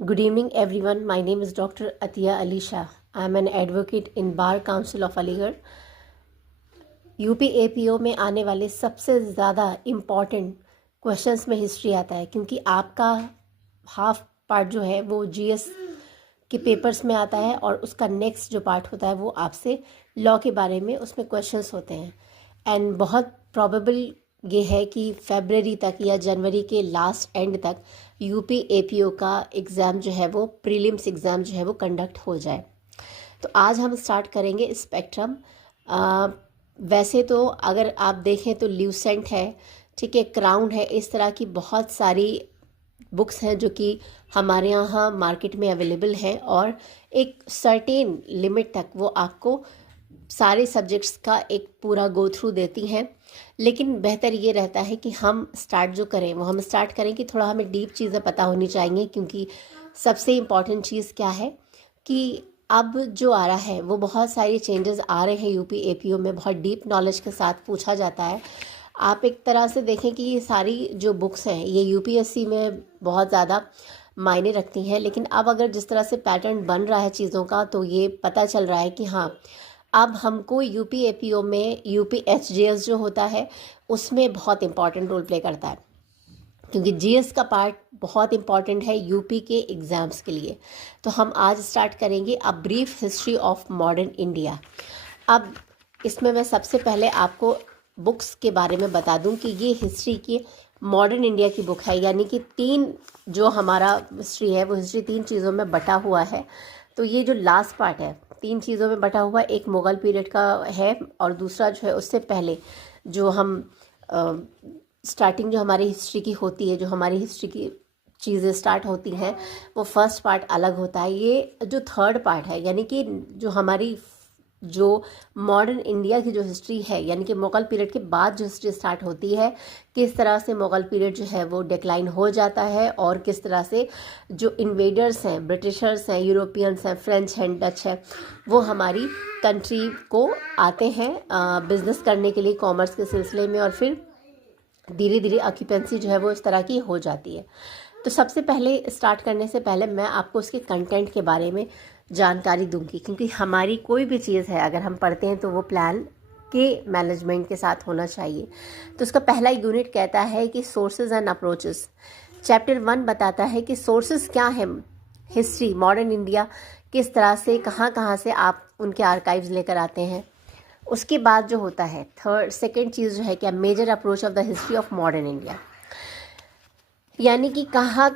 Good evening, everyone. My name is Dr. Atiya Ali Shah. I am an advocate in Bar Council of Aligarh. UPAPO में आने वाले सबसे ज़्यादा important questions में history आता है, क्योंकि आपका हाफ पार्ट जो है वो जीएस के पेपर्स में आता है और उसका नेक्स्ट जो पार्ट होता है वो आपसे लॉ के बारे में उसमें क्वेश्चंस होते हैं। एंड बहुत प्रॉबेबल ये है कि फरवरी तक या जनवरी के लास्ट एंड तक UPAPO का एग्ज़ाम जो है वो प्रीलिम्स एग्ज़ाम जो है वो कंडक्ट हो जाए। तो आज हम स्टार्ट करेंगे स्पेक्ट्रम। वैसे तो अगर आप देखें तो ल्यूसेंट है, ठीक है, क्राउन है, इस तरह की बहुत सारी बुक्स हैं जो कि हमारे यहाँ मार्केट में अवेलेबल हैं और एक सर्टेन लिमिट तक वो आपको सारे सब्जेक्ट्स का एक पूरा गो थ्रू देती हैं। लेकिन बेहतर ये रहता है कि हम स्टार्ट जो करें वो हम स्टार्ट करें कि थोड़ा हमें डीप चीज़ें पता होनी चाहिए, क्योंकि सबसे इम्पॉर्टेंट चीज़ क्या है कि अब जो आ रहा है वो बहुत सारी चेंजेस आ रहे हैं। UPAPO में बहुत डीप नॉलेज के साथ पूछा जाता है। आप एक तरह से देखें कि ये सारी जो बुक्स हैं ये UPSC में बहुत ज़्यादा मायने रखती हैं, लेकिन अब अगर जिस तरह से पैटर्न बन रहा है चीज़ों का तो ये पता चल रहा है कि हाँ, अब हमको UPAPO में UPHGS जो होता है उसमें बहुत इम्पॉर्टेंट रोल प्ले करता है, क्योंकि GS का पार्ट बहुत इम्पॉर्टेंट है यूपी के एग्ज़ाम्स के लिए। तो हम आज स्टार्ट करेंगे a brief history of modern India. अब इसमें मैं सबसे पहले आपको बुक्स के बारे में बता दूं कि ये हिस्ट्री की मॉडर्न इंडिया की बुक है, यानी कि तीन जो हमारा हिस्ट्री है वो हिस्ट्री तीन चीज़ों में बटा हुआ है। तो ये जो लास्ट पार्ट है तीन चीज़ों में बटा हुआ, एक मुग़ल पीरियड का है और दूसरा जो है उससे पहले जो हम स्टार्टिंग जो हमारी हिस्ट्री की होती है, जो हमारी हिस्ट्री की चीज़ें स्टार्ट होती हैं वो फर्स्ट पार्ट अलग होता है। ये जो थर्ड पार्ट है यानी कि जो हमारी जो मॉडर्न इंडिया की जो हिस्ट्री है, यानी कि मुग़ल पीरियड के बाद जो हिस्ट्री स्टार्ट होती है, किस तरह से मुग़ल पीरियड जो है वो डिक्लाइन हो जाता है और किस तरह से जो इन्वेडर्स हैं, ब्रिटिशर्स हैं, यूरोपियंस हैं, फ्रेंच हैं, डच हैं, वो हमारी कंट्री को आते हैं बिज़नेस करने के लिए कॉमर्स के सिलसिले में, और फिर धीरे धीरे ऑक्यूपेंसी जो है वो इस तरह की हो जाती है। तो सबसे पहले स्टार्ट करने से पहले मैं आपको उसके कंटेंट के बारे में जानकारी दूंगी, क्योंकि हमारी कोई भी चीज़ है अगर हम पढ़ते हैं तो वो प्लान के मैनेजमेंट के साथ होना चाहिए। तो उसका पहला यूनिट कहता है कि सोर्सेज एंड अप्रोचेस। चैप्टर 1 बताता है कि सोर्सेज क्या है, हिस्ट्री मॉडर्न इंडिया किस तरह से कहाँ कहाँ से आप उनके आर्काइव्स लेकर आते हैं। उसके बाद जो होता है सेकेंड चीज़ जो है क्या, major approach of the history of modern India, यानी कि कहाँ